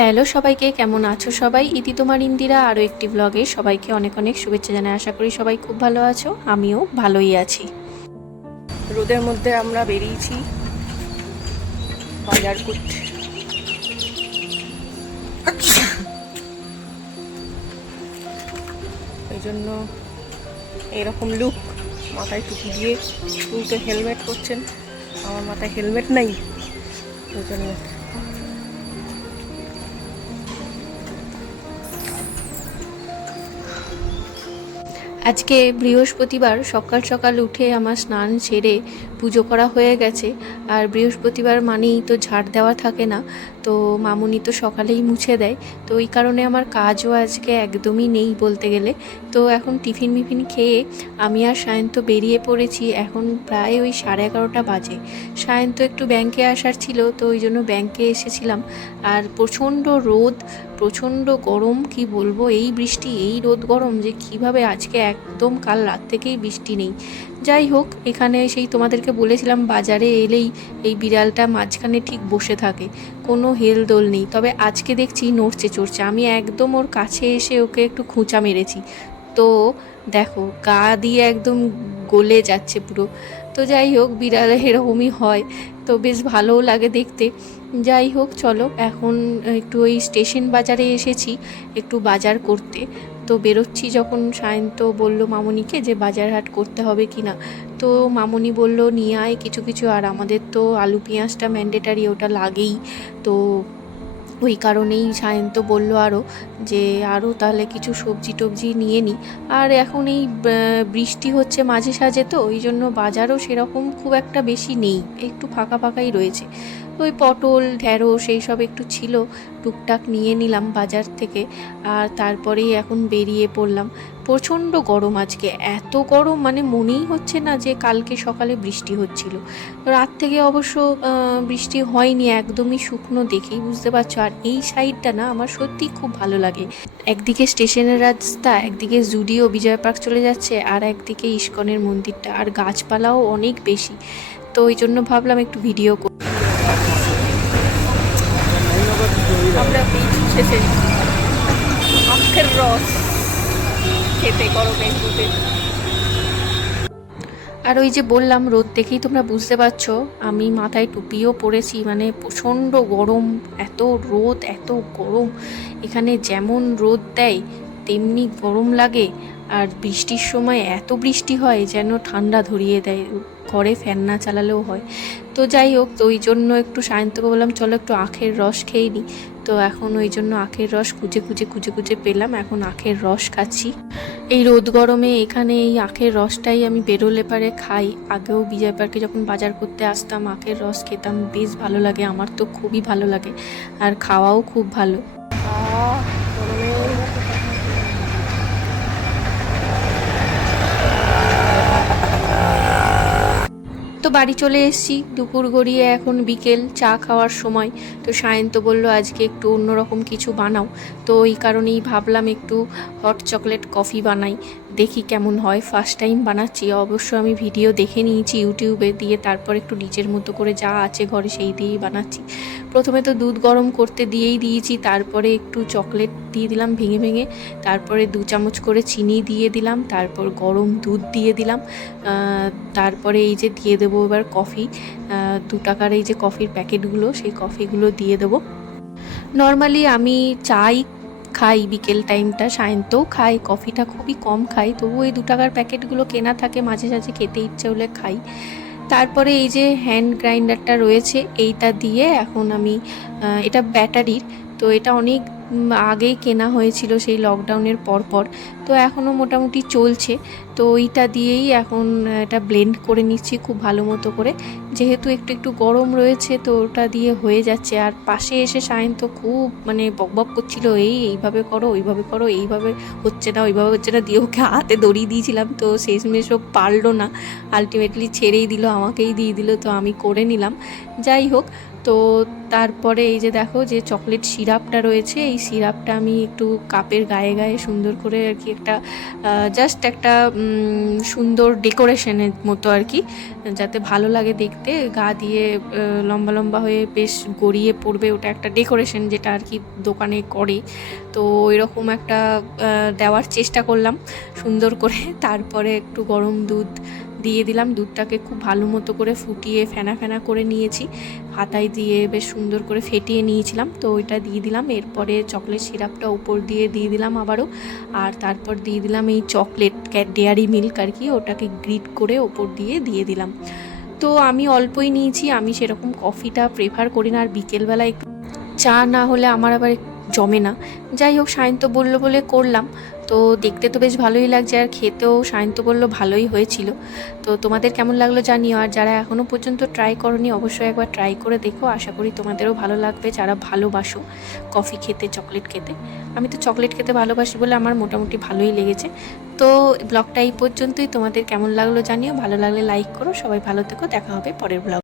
Hello সবাইকে, কেমন আছো সবাই? ইতি তোমার ইন্দিরা আরও একটি ব্লগে সবাইকে অনেক অনেক শুভেচ্ছা জানাই। আশা করি সবাই খুব ভালো আছো, আমিও ভালোই আছি। রোদের মধ্যে আমরা বেরিয়েছি বাজার করতে। এই জন্য এরকম লুক, মাথায় টুপি দিয়ে, তো হেলমেট করছেন, আমার মাথায় হেলমেট নাই, ওই জন্য আজকে বৃহস্পতিবার, সকাল সকাল উঠে আমার স্নান সেরে পুজো করা হয়ে গেছে। আর বৃহস্পতিবার মানেই তো ঝাড় দেওয়া থাকে না, তো মামুনি তো সকালেই মুছে দেয়, তো ওই কারণে আমার কাজও আজকে একদমই নেই বলতে গেলে। তো এখন টিফিন মিফিন খেয়ে আমি আর সায়ন্ত বেরিয়ে পড়েছি। এখন প্রায় ওই 11:30 বাজে। সায়ন্ত একটু ব্যাংকে আসার ছিল, তো ওই জন্য ব্যাংকে এসেছিলাম। আর প্রচণ্ড রোদ, প্রচণ্ড গরম, কি বলবো, এই বৃষ্টি এই রোদ গরম যে কিভাবে আজকে একদম কাল রাত থেকেই বৃষ্টি নেই। যাই হোক, এখানে সেই তোমাদেরকে বলেছিলাম বাজারে এলেই এই বিড়ালটা মাঝখানে ঠিক বসে থাকে, কোনো হেলদোল নেই। তবে আজকে দেখছি নড়ছে চড়ছে, আমি একদম ওর কাছে এসে ওকে একটু খোঁচা মেরেছি, তো দেখো গা দিয়ে একদম গলে যাচ্ছে পুরো। তো যাই হোক, বিড়াল এরকমই হয়, তো বেশ ভালোও লাগে দেখতে। যাই হোক, চলো এখন একটু ওই স্টেশন বাজারে এসেছি একটু বাজার করতে। তো বেরোচ্ছি যখন সায়ন্ত বলল মামুনিকে যে বাজার হাট করতে হবে কি না, তো মামুনি বলল নিয়ে আয় কিছু কিছু, আর আমাদের তো আলু পেঁয়াজটা ম্যান্ডেটারি, ওটা লাগেই। তো ওই কারণেই সায়ন্ত বলল আরও যে আরও তাহলে কিছু সবজি টবজি নিয়ে নিই। আর এখন এই বৃষ্টি হচ্ছে মাঝে সাঝে, তো ওই জন্য বাজারও সেরকম খুব একটা বেশি নেই, একটু ফাঁকা ফাঁকাই রয়েছে। ওই পটল ঢ্যাঁড়স এই সব একটু ছিল, টুকটাক নিয়ে নিলাম বাজার থেকে। আর তারপরেই এখন বেরিয়ে পড়লাম। প্রচণ্ড গরম আজকে, এত গরম মানে মনেই হচ্ছে না যে কালকে সকালে বৃষ্টি হচ্ছিল। রাত থেকে অবশ্য বৃষ্টি হয়নি, একদমই শুকনো, দেখেই বুঝতে পারছো। আর এই সাইডটা না আমার সত্যিই খুব ভালো লাগে, একদিকে স্টেশনের রাস্তা, একদিকে জুডিও বিজয় পার্ক চলে যাচ্ছে, আর একদিকে ইস্কনের মন্দিরটা, আর গাছপালাও অনেক বেশি। তো ওই জন্য ভাবলাম একটু ভিডিও করি। আমরা শেষে আখের রস খেতে গরমে দুধে। আর ওই যে বললাম রোদ দেখেই তোমরা বুঝতে পারছো আমি মাথায় টুপিও পরেছি, মানে প্রচণ্ড গরম, এত রোদ এত গরম। এখানে যেমন রোদ দেয় তেমনি গরম লাগে। আর বৃষ্টির সময় এত বৃষ্টি হয় যেন ঠান্ডা ধরিয়ে দেয়, ঘরে ফ্যান না চালালেও হয়। তো যাই হোক, তো ওই জন্য একটু সায়ন্তকে বললাম চলো একটু আখের রস খেয়ে নিই। তো এখন ওই জন্য আখের রস খুঁজে খুঁজে খুঁজে খুঁজে পেলাম, এখন আখের রস খাচ্ছি। এই রোদ গরমে এখানে এই আখের রসটাই আমি বেরোলে পারে খাই। আগেও বিজয় পার্কে যখন বাজার করতে আসতাম আখের রস খেতাম, বেশ ভালো লাগে, আমার তো খুবই ভালো লাগে, আর খাওয়াও খুব ভালো। তো বাড়ি চলে এসেছি দুপুর গড়িয়ে, এখন বিকেল, চা খাওয়ার সময়। তো সায়ন্ত বলল আজকে একটু অন্যরকম কিছু বানাও, তো ওই কারণেই ভাবলাম একটু হট চকলেট কফি বানাই, দেখি কেমন হয়। ফার্স্ট টাইম বানাচ্ছি, অবশ্য আমি ভিডিও দেখে নিয়েছি ইউটিউবে, দিয়ে তারপর একটু নিজের মতো করে যা আছে ঘরে সেই দিয়েই বানাচ্ছি। প্রথমে তো দুধ গরম করতে দিয়েই দিয়েছি, তারপরে একটু চকলেট দিয়ে দিলাম ভেঙে ভেঙে, তারপরে 2 চামচ করে চিনি দিয়ে দিলাম, তারপর গরম দুধ দিয়ে দিলাম, তারপরে এই যে দিয়ে দেবো এবার কফি, 2 টাকার এই যে কফির প্যাকেটগুলো, সেই কফিগুলো দিয়ে দেবো। নর্মালি আমি চাই খাই বিকেল টাইমটা, সায়ন্তও খাই, কফিটা খুবই কম খাই, তবু এই 2 টাকার প্যাকেটগুলো কেনা থাকে, মাঝে সাঝে খেতে ইচ্ছে হলে খাই। তারপরে এই যে হ্যান্ড গ্রাইন্ডারটা রয়েছে, এইটা দিয়ে এখন আমি, এটা ব্যাটারির, তো এটা অনেক আগেই কেনা হয়েছিল সেই লকডাউনের পর, তো এখনও মোটামুটি চলছে। তো ওইটা দিয়েই এখন এটা ব্লেন্ড করে নিচ্ছি খুব ভালো মতো করে, যেহেতু একটু একটু গরম রয়েছে তো ওটা দিয়ে হয়ে যাচ্ছে। আর পাশে এসে সায়ন্ত খুব মানে বকবক করছিল, এইভাবে করো ওইভাবে করো, এইভাবে হচ্ছে না ওইভাবে হচ্ছে না, দিয়ে ওকে হাতে দড়িয়ে দিয়েছিলাম, তো শেষমেশ ও পারলো না, আলটিমেটলি ছেড়েই দিল, আমাকেই দিয়ে দিল, তো আমি করে নিলাম। যাই হোক, তো তারপরে এই যে দেখো যে চকলেট সিরাপটা রয়েছে, এই সিরাপটা আমি একটু কাপের গায়ে গায়ে সুন্দর করে আর কি একটা জাস্ট একটা সুন্দর ডেকোরেশনের মতো আর কি, যাতে ভালো লাগে দেখতে, গা দিয়ে লম্বা লম্বা হয়ে বেশ গড়িয়ে পড়বে, ওটা একটা ডেকোরেশন যেটা আর কি দোকানে করে। তো এরকম একটা দেওয়ার চেষ্টা করলাম সুন্দর করে। তারপরে একটু গরম দুধ দিয়ে দিলাম, দুধটাকে খুব ভালো মতো করে ফুটিয়ে ফেনা ফেনা করে নিয়েছি, হাতায় দিয়ে বেশ সুন্দর করে ফেটিয়ে নিয়েছিলাম। তো ওইটা দিয়ে দিলাম, এরপরে চকলেট সিরাপটা উপর দিয়ে দিলাম আবারও, আর তারপর দিয়ে দিলাম এই চকলেট ডেয়ারি মিল্ক আর কি, ওটাকে গ্রিট করে ওপর দিয়ে দিলাম। তো আমি অল্পই নিয়েছি, আমি সেরকম কফিটা প্রেফার করি না, আর বিকেলবেলায় চা না হলে আমার আবার জমে না। যাই হোক, সায়ন্ত বললো বলে করলাম। তো দেখতে তো বেশ ভালোই লাগছে, আর খেতেও সায়ন্ত বললো ভালোই হয়েছিল। তো তোমাদের কেমন লাগলো জানিও, আর যারা এখনও পর্যন্ত ট্রাই করনি অবশ্যই একবার ট্রাই করে দেখো, আশা করি তোমাদেরও ভালো লাগবে যারা ভালোবাসো কফি খেতে, চকলেট খেতে। আমি তো চকলেট খেতে ভালোবাসি বলে আমার মোটামুটি ভালোই লেগেছে। তো ব্লগটা এই পর্যন্তই, তোমাদের কেমন লাগলো জানিও, ভালো লাগলে লাইক করো, সবাই ভালো থেকো, দেখা হবে পরের ব্লগ।